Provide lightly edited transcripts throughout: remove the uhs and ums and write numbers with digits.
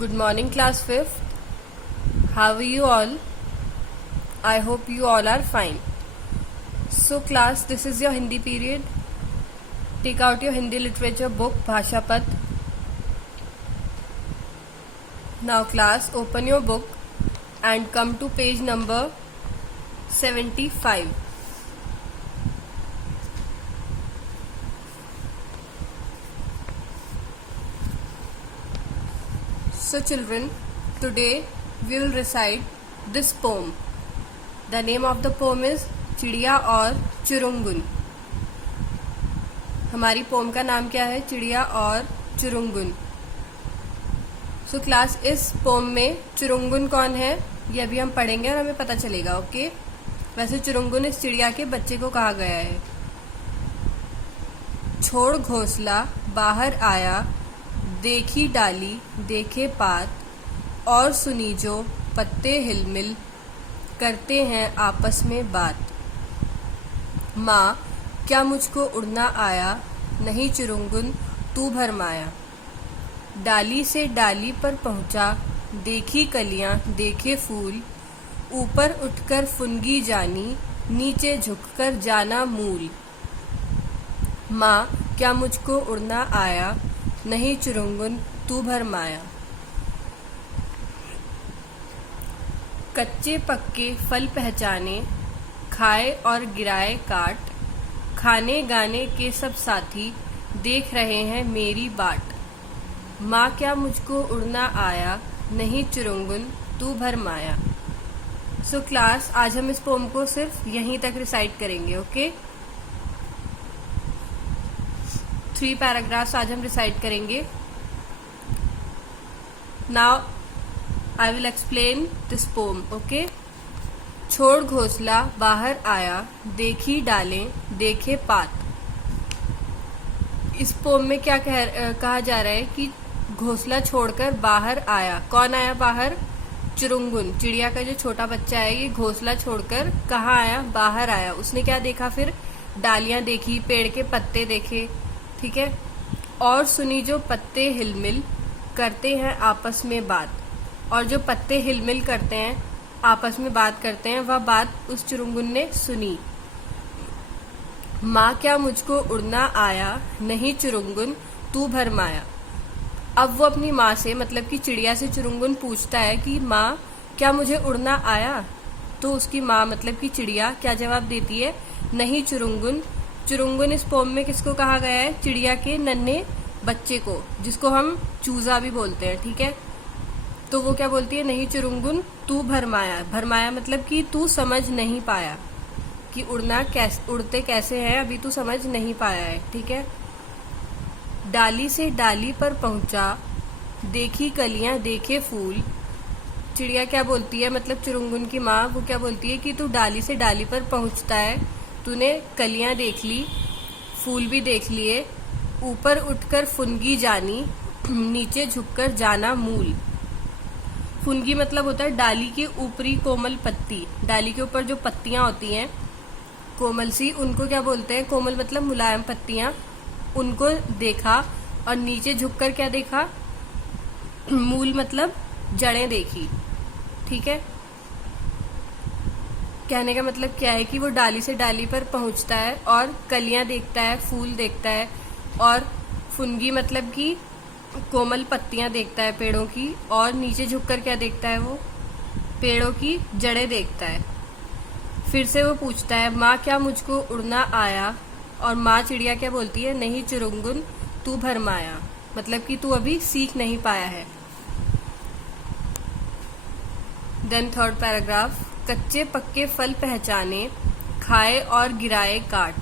Good morning, class 5th. How are you all? I hope you all are fine. So class, this is your Hindi period. Take out your Hindi literature book, Bhasha Path. Now class, open your book and come to page number 75. So children, today we will recite this poem. The name of the poem is चिड़िया और चुरुंगुन. हमारी pome का नाम क्या है? चिड़िया और चुरुंगुन. So class, इस पोम में चुरुंगुन कौन है ये अभी हम पढ़ेंगे और हमें पता चलेगा. ओके. वैसे चुरुंगुन इस चिड़िया के बच्चे को कहा गया है. छोड़ घोंसला बाहर आया, देखी डाली देखे पात, और सुनी जो पत्ते हिलमिल, करते हैं आपस में बात. माँ क्या मुझको उड़ना आया, नहीं चुरुंगुन तू भरमाया. डाली से डाली पर पहुँचा, देखी कलियाँ देखे फूल, ऊपर उठकर फुनगी जानी, नीचे झुककर जाना मूल. माँ क्या मुझको उड़ना आया, नहीं चुरुंगुन तू भरमाया. कच्चे पक्के फल पहचाने, खाए और गिराए काट, खाने गाने के सब साथी, देख रहे हैं मेरी बाट. माँ क्या मुझको उड़ना आया, नहीं चुरुंगुन तू भरमाया. सो क्लास, आज हम इस पोम को सिर्फ यहीं तक रिसाइट करेंगे. ओके. 3 पैराग्राफ्स आज हम रिसाइट करेंगे. Now I will explain this pome. Okay. छोड़ घोंसला बाहर आया, देखी डालें देखे पात. इस पोम में क्या कहा जा रहा है कि घोंसला छोड़कर बाहर आया. कौन आया बाहर? चुरुंगुन, चिड़िया का जो छोटा बच्चा है, ये घोंसला छोड़कर कहाँ आया? बाहर आया. उसने क्या देखा फिर? डालियां देखी, पेड़ के पत्ते देखे. ठीक है. और सुनी जो पत्ते हिलमिल, करते हैं आपस में बात. और जो पत्ते हिलमिल करते हैं, आपस में बात करते हैं, वह बात उस चुरुंगुन ने सुनी. माँ क्या मुझको उड़ना आया, नहीं चुरुंगुन तू भरमाया. अब वो अपनी माँ से, मतलब कि चिड़िया से चुरुंगुन पूछता है कि माँ क्या मुझे उड़ना आया. तो उसकी माँ, मतलब कि चिड़िया, क्या जवाब देती है? नहीं चुरुंगुन. चुरुंगुन इस पोम में किसको कहा गया है? चिड़िया के नन्हे बच्चे को, जिसको हम चूजा भी बोलते हैं. ठीक है. तो वो क्या बोलती है? नहीं चुरुंगुन तू भरमाया. भरमाया मतलब कि तू समझ नहीं पाया, कि उड़ते कैसे हैं अभी तू समझ नहीं पाया है. ठीक है. डाली से डाली पर पहुंचा, देखी कलियां देखे फूल. चिड़िया क्या बोलती है, मतलब चुरुंगुन की माँ, वो क्या बोलती है कि तू डाली से डाली पर पहुंचता है, तूने कलियां देख ली, फूल भी देख लिए, ऊपर उठकर फुनगी जानी, नीचे झुककर जाना मूल. फुनगी मतलब होता है डाली की ऊपरी कोमल पत्ती. डाली के ऊपर जो पत्तियां होती हैं कोमल सी, उनको क्या बोलते हैं? कोमल मतलब मुलायम पत्तियां. उनको देखा. और नीचे झुककर क्या देखा? मूल मतलब जड़ें देखी. ठीक है. कहने का मतलब क्या है कि वो डाली से डाली पर पहुंचता है और कलियां देखता है, फूल देखता है, और फुनगी मतलब कि कोमल पत्तियां देखता है पेड़ों की, और नीचे झुककर क्या देखता है? वो पेड़ों की जड़ें देखता है. फिर से वो पूछता है, माँ क्या मुझको उड़ना आया. और माँ चिड़िया क्या बोलती है? नहीं चुरुंगुन तू भरमाया, मतलब कि तू अभी सीख नहीं पाया है. Then 3rd paragraph. कच्चे पक्के फल पहचाने, खाए और गिराए काट.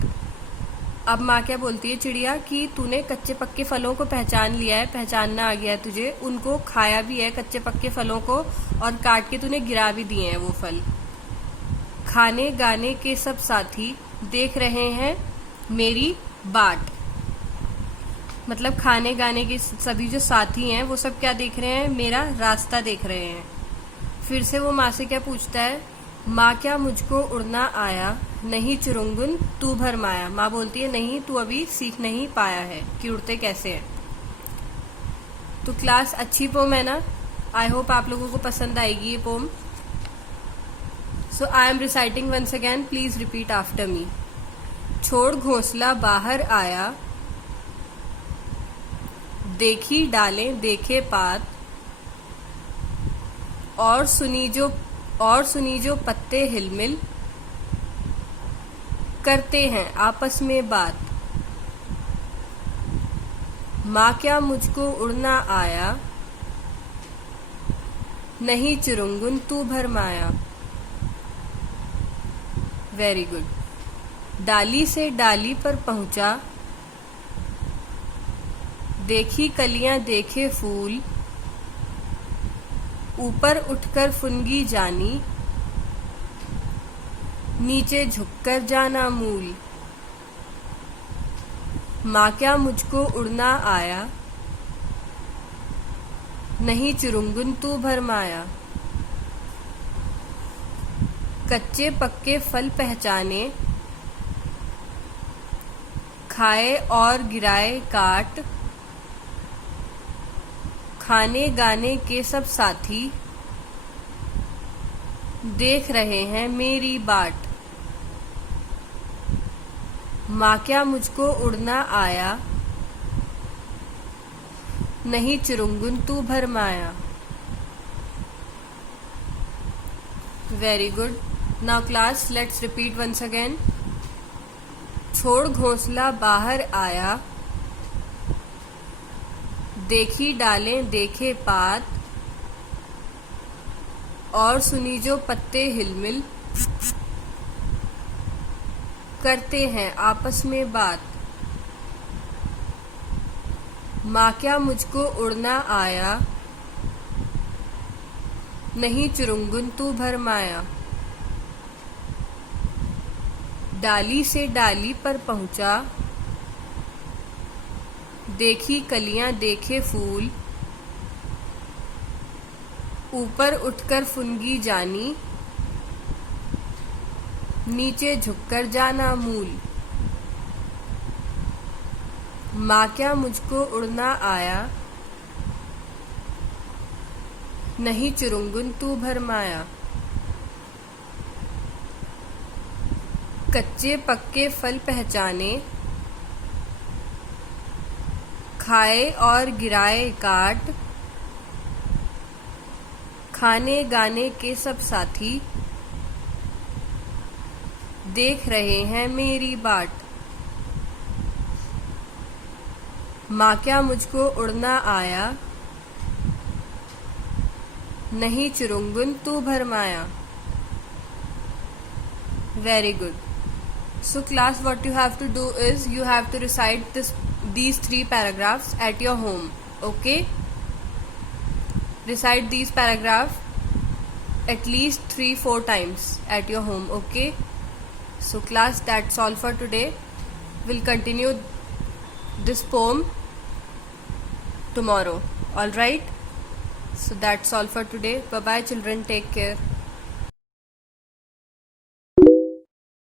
अब माँ क्या बोलती है? चिड़िया कि तूने कच्चे पक्के फलों को पहचान लिया है, पहचानना आ गया है तुझे, उनको खाया भी है कच्चे पक्के फलों को, और काट के तूने गिरा भी दिए हैं वो फल. खाने गाने के सब साथी, देख रहे हैं मेरी बाट. मतलब खाने गाने के सभी जो साथी हैं वो सब क्या देख रहे हैं? मेरा रास्ता देख रहे हैं. फिर से वो माँ से क्या पूछता है? माँ क्या मुझको उड़ना आया, नहीं चुरुंगुन तू भरमाया. माँ बोलती है नहीं, तू अभी सीख नहीं पाया है कि उड़ते कैसे हैं. तो क्लास अच्छी पोम है ना. आई होप आप लोगों को पसंद आएगी ये poem. So I am reciting once again, please repeat after me. छोड़ घोंसला बाहर आया, देखी डालें देखे पात, और सुनी जो पत्ते हिलमिल, करते हैं आपस में बात. माँ क्या मुझको उड़ना आया, नहीं चिरुंगुन तू भरमाया. Very good. डाली से डाली पर पहुंचा, देखी कलियां देखे फूल, ऊपर उठकर फुनगी जानी, नीचे झुककर जाना मूल. माँ क्या मुझको उड़ना आया, नहीं चिरुंगुन तू भरमाया. कच्चे पक्के फल पहचाने, खाए और गिराए काट, खाने गाने के सब साथी, देख रहे हैं मेरी बाट. माँ क्या मुझको उड़ना आया, नहीं चिरुंगुन तू भरमाया. Very good. Now class, let's repeat once again. छोड़ घोंसला बाहर आया, देखी डालें देखे पात, और सुनी जो पत्ते हिलमिल, करते हैं आपस में बात. माँ क्या मुझको उड़ना आया, नहीं चिरुंगुन तू भरमाया. डाली से डाली पर पहुंचा, देखी कलियां देखे फूल, ऊपर उठकर फुनगी जानी, नीचे झुककर जाना मूल. माँ क्या मुझको उड़ना आया, नहीं चिरुंगुन तू भरमाया. कच्चे पक्के फल पहचाने, खाए और गिराए काट, खाने गाने के सब साथी, देख रहे हैं मेरी बाट. माँ क्या मुझको उड़ना आया, नहीं चिरुंगुन तू भरमाया. Very good. So class, what you have to do is you have to recite these 3 paragraphs at your home. Okay? Recite these paragraphs at least 3-4 times at your home. Okay? So class, that's all for today. We'll continue this poem tomorrow. Alright? So that's all for today. Bye bye children. Take care.